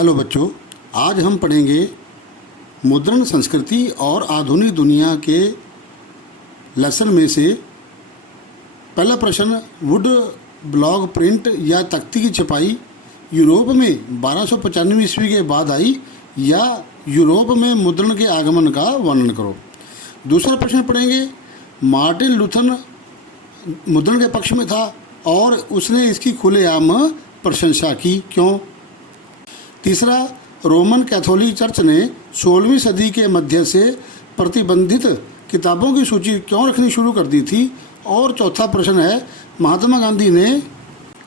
Hello बच्चों, आज हम पढ़ेंगे मुद्रण संस्कृति और आधुनिक दुनिया के लेसन में से पहला प्रश्न। वुड ब्लॉक प्रिंट या तख्ती की छपाई यूरोप में 1295 ईस्वी के बाद आई या यूरोप में मुद्रण के आगमन का वर्णन करो। दूसरा प्रश्न पढ़ेंगे, मार्टिन लूथर मुद्रण के पक्ष में था और उसने इसकी खुलेआम प्रशंसा की, क्यों? तीसरा, रोमन कैथोलिक चर्च ने 16वीं सदी के मध्य से प्रतिबंधित किताबों की सूची क्यों रखनी शुरू कर दी थी? और चौथा प्रश्न है, महात्मा गांधी ने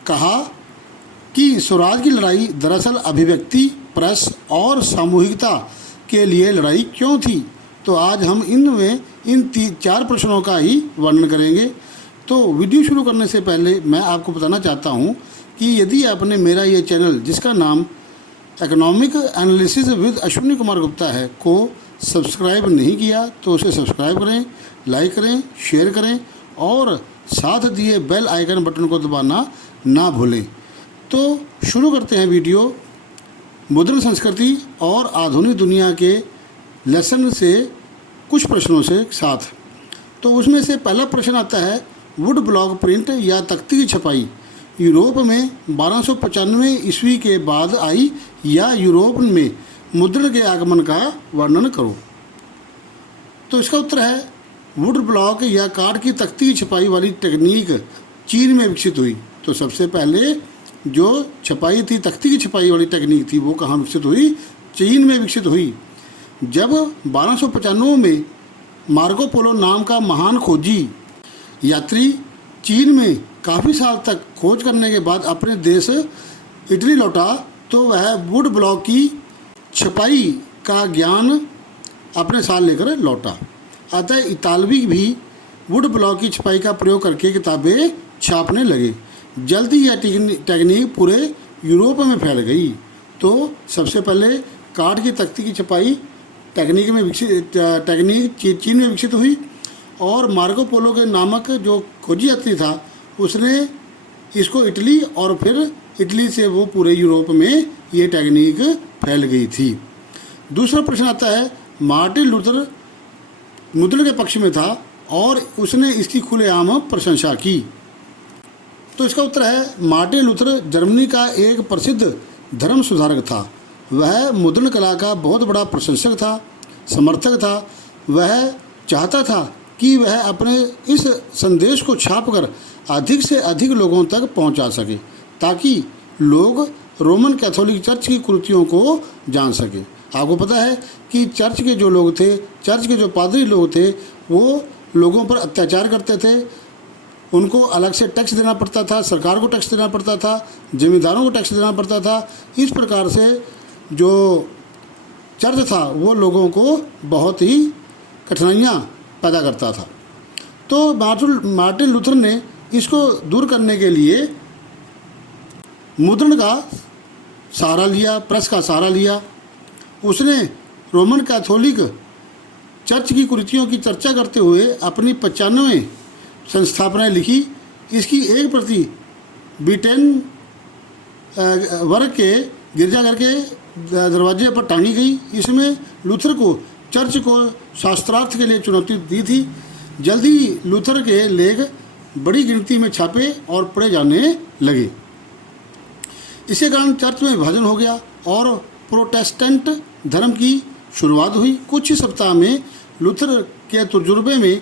कहा कि स्वराज की लड़ाई दरअसल अभिव्यक्ति, प्रेस और सामूहिकता के लिए लड़ाई क्यों थी? तो आज हम इन चार प्रश्नों का ही वर्णन करेंगे। तो वीडियो शुरू करने से पहले मैं आपको बताना चाहता हूँ कि यदि आपने मेरा ये चैनल, जिसका नाम economic analysis with Ashwini Kumar Gupta है, को सब्सक्राइब नहीं किया तो उसे सब्सक्राइब करें, लाइक करें, शेयर करें और साथ दिए बेल आइकन बटन को दबाना ना भूलें। तो शुरू करते हैं वीडियो मुद्रण संस्कृति और आधुनिक दुनिया के लेसन से कुछ प्रश्नों से साथ। तो उसमें से पहला प्रश्न आता है, वुड ब्लॉक प्रिंट या तख्ती की छपाई यूरोप में 1295 ईस्वी के बाद आई या यूरोप में मुद्रण के आगमन का वर्णन करो। तो इसका उत्तर है, वुड ब्लॉक या काठ की तख्ती की छपाई वाली टेक्निक चीन में विकसित हुई। तो सबसे पहले जो छपाई थी, तख्ती की छपाई वाली टेक्निक थी, वो कहाँ विकसित हुई? चीन में विकसित हुई। जब 1295 में मार्को पोलो नाम का महान खोजी यात्री चीन में काफ़ी साल तक खोज करने के बाद अपने देश इटली लौटा, तो वह वुड ब्लॉक की छपाई का ज्ञान अपने साथ लेकर लौटा। अतः इतालवी भी वुड ब्लॉक की छपाई का प्रयोग करके किताबें छापने लगे। जल्द ही यह टेक्निक पूरे यूरोप में फैल गई। तो सबसे पहले काठ की तख्ती की छपाई टेक्निक चीन में विकसित हुई और मार्को पोलो के नामक जो खोजी यात्री था, उसने इसको इटली और फिर इटली से वो पूरे यूरोप में ये टेक्निक फैल गई थी। दूसरा प्रश्न आता है, मार्टिन लूथर मुद्रण के पक्ष में था और उसने इसकी खुलेआम प्रशंसा की। तो इसका उत्तर है, मार्टिन लूथर जर्मनी का एक प्रसिद्ध धर्म सुधारक था। वह मुद्रण कला का बहुत बड़ा प्रशंसक था, समर्थक था। वह चाहता था कि वह अपने इस संदेश को छापकर अधिक से अधिक लोगों तक पहुंचा सके, ताकि लोग रोमन कैथोलिक चर्च की कृतियों को जान सके। आपको पता है कि चर्च के जो लोग थे, चर्च के जो पादरी लोग थे, वो लोगों पर अत्याचार करते थे। उनको अलग से टैक्स देना पड़ता था, सरकार को टैक्स देना पड़ता था, जमींदारों को टैक्स देना पड़ता था। इस प्रकार से जो चर्च था वो लोगों को बहुत ही कठिनाइयाँ पैदा करता था। तो मार्टिन लूथर ने इसको दूर करने के लिए मुद्रण का सहारा लिया, प्रेस का सहारा लिया। उसने रोमन कैथोलिक चर्च की कुरीतियों की चर्चा करते हुए अपनी 95 संस्थापनाएं लिखी। इसकी एक प्रति ब्रिटेन वर्ग के गिरजाघर के दरवाजे पर टांगी गई। इसमें लूथर को चर्च को शास्त्रार्थ के लिए चुनौती दी थी। जल्दी लूथर के लेख बड़ी गिनती में छापे और पढ़े जाने लगे। इसी कारण चर्च में विभाजन हो गया और प्रोटेस्टेंट धर्म की शुरुआत हुई। कुछ ही सप्ताह में लूथर के तजुर्बे में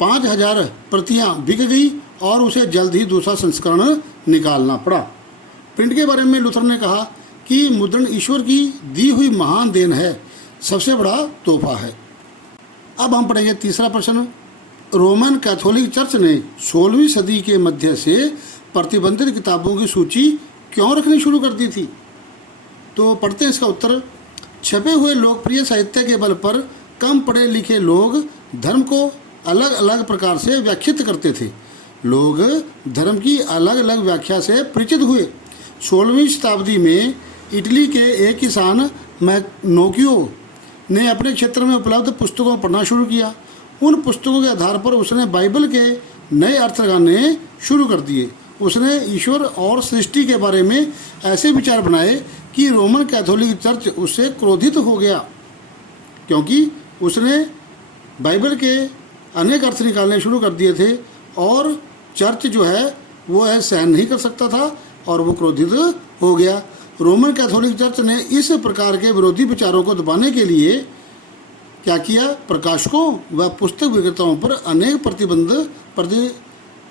5000 प्रतियां बिक गई और उसे जल्द ही दूसरा संस्करण निकालना पड़ा। प्रिंट के बारे में लूथर ने कहा कि मुद्रण ईश्वर की दी हुई महान देन है, सबसे बड़ा तोहफा है। अब हम पढ़ेंगे तीसरा प्रश्न। रोमन कैथोलिक चर्च ने 16वीं सदी के मध्य से प्रतिबंधित किताबों की सूची क्यों रखनी शुरू कर दी थी? तो पढ़ते हैं इसका उत्तर। छपे हुए लोकप्रिय साहित्य के बल पर कम पढ़े लिखे लोग धर्म को अलग अलग प्रकार से व्याख्यात करते थे। लोग धर्म की अलग अलग व्याख्या से परिचित हुए। 16वीं शताब्दी में इटली के एक किसान मैग्नोकियो ने अपने क्षेत्र में उपलब्ध पुस्तकों को पढ़ना शुरू किया। उन पुस्तकों के आधार पर उसने बाइबल के नए अर्थ लगाने शुरू कर दिए। उसने ईश्वर और सृष्टि के बारे में ऐसे विचार बनाए कि रोमन कैथोलिक चर्च उससे क्रोधित हो गया, क्योंकि उसने बाइबल के अनेक अर्थ निकालने शुरू कर दिए थे और चर्च जो है वो है सहन नहीं कर सकता था और वो क्रोधित हो गया। रोमन कैथोलिक चर्च ने इस प्रकार के विरोधी विचारों को दबाने के लिए क्या किया, प्रकाशकों व पुस्तक विक्रेताओं पर अनेक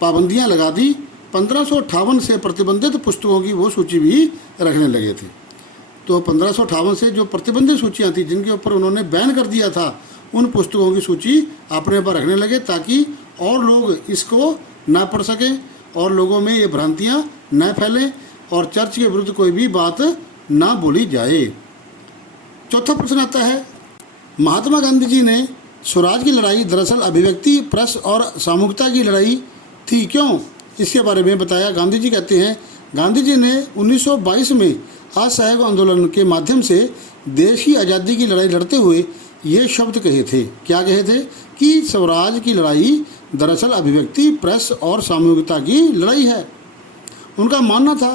पाबंदियां लगा दी। 1558 से प्रतिबंधित पुस्तकों की वो सूची भी रखने लगे थे। तो 1558 से जो प्रतिबंधित सूचियां थी जिनके ऊपर उन्होंने बैन कर दिया था, उन पुस्तकों की सूची अपने पर रखने लगे ताकि और लोग इसको ना पढ़ सकें और लोगों में ये भ्रांतियां न फैलें और चर्च के विरुद्ध कोई भी बात ना बोली जाए। चौथा प्रश्न आता है, महात्मा गांधी जी ने स्वराज की लड़ाई दरअसल अभिव्यक्ति, प्रेस और सामूहिकता की लड़ाई थी, क्यों? इसके बारे में बताया। गांधी जी कहते हैं, गांधी जी ने 1922 में असहयोग आंदोलन के माध्यम से देश की आज़ादी की लड़ाई लड़ते हुए ये शब्द कहे थे। क्या कहे थे? कि स्वराज की लड़ाई दरअसल अभिव्यक्ति, प्रेस और सामूहिकता की लड़ाई है। उनका मानना था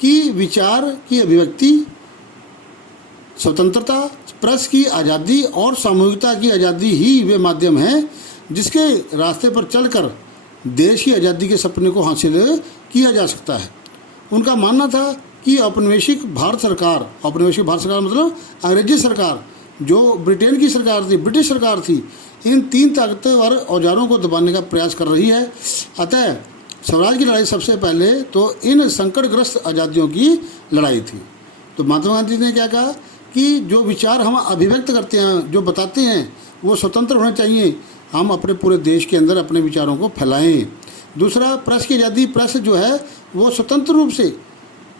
कि विचार की अभिव्यक्ति, स्वतंत्रता, प्रेस की आज़ादी और सामूहिकता की आज़ादी ही वे माध्यम हैं जिसके रास्ते पर चलकर देश की आज़ादी के सपने को हासिल किया जा सकता है। उनका मानना था कि औपनिवेशिक भारत सरकार मतलब अंग्रेजी सरकार, जो ब्रिटेन की सरकार थी, ब्रिटिश सरकार थी, इन 3 ताकतवर औजारों को दबाने का प्रयास कर रही है। अतः स्वराज की लड़ाई सबसे पहले तो इन संकटग्रस्त आज़ादियों की लड़ाई थी। तो महात्मा गांधी ने क्या कहा कि जो विचार हम अभिव्यक्त करते हैं, जो बताते हैं, वो स्वतंत्र होने चाहिए। हम अपने पूरे देश के अंदर अपने विचारों को फैलाएं। दूसरा, प्रेस की आज़ादी, प्रेस जो है वो स्वतंत्र रूप से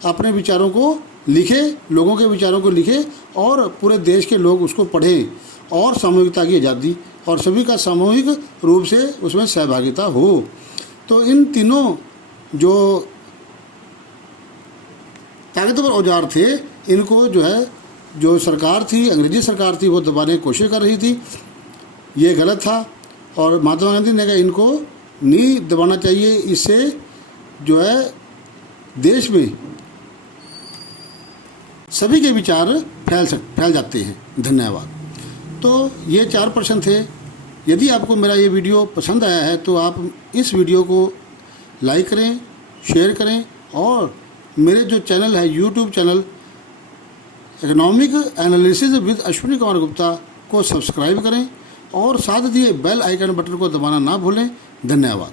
अपने विचारों को लिखे, लोगों के विचारों को लिखे और पूरे देश के लोग उसको पढ़ें। और सामूहिकता की आज़ादी और सभी का सामूहिक रूप से उसमें सहभागिता हो। तो इन तीनों जो ताकतवर औजार थे, इनको जो है जो सरकार थी, अंग्रेजी सरकार थी, वो दबाने की कोशिश कर रही थी। ये गलत था और महात्मा गांधी ने कहा इनको नहीं दबाना चाहिए, इससे जो है देश में सभी के विचार फैल जाते हैं। धन्यवाद। तो ये 4 प्रश्न थे। यदि आपको मेरा ये वीडियो पसंद आया है तो आप इस वीडियो को लाइक करें, शेयर करें और मेरे जो चैनल है, YouTube channel economic analysis with Ashwini Kumar Gupta को सब्सक्राइब करें और साथ दिए बेल आइकन बटन को दबाना ना भूलें। धन्यवाद।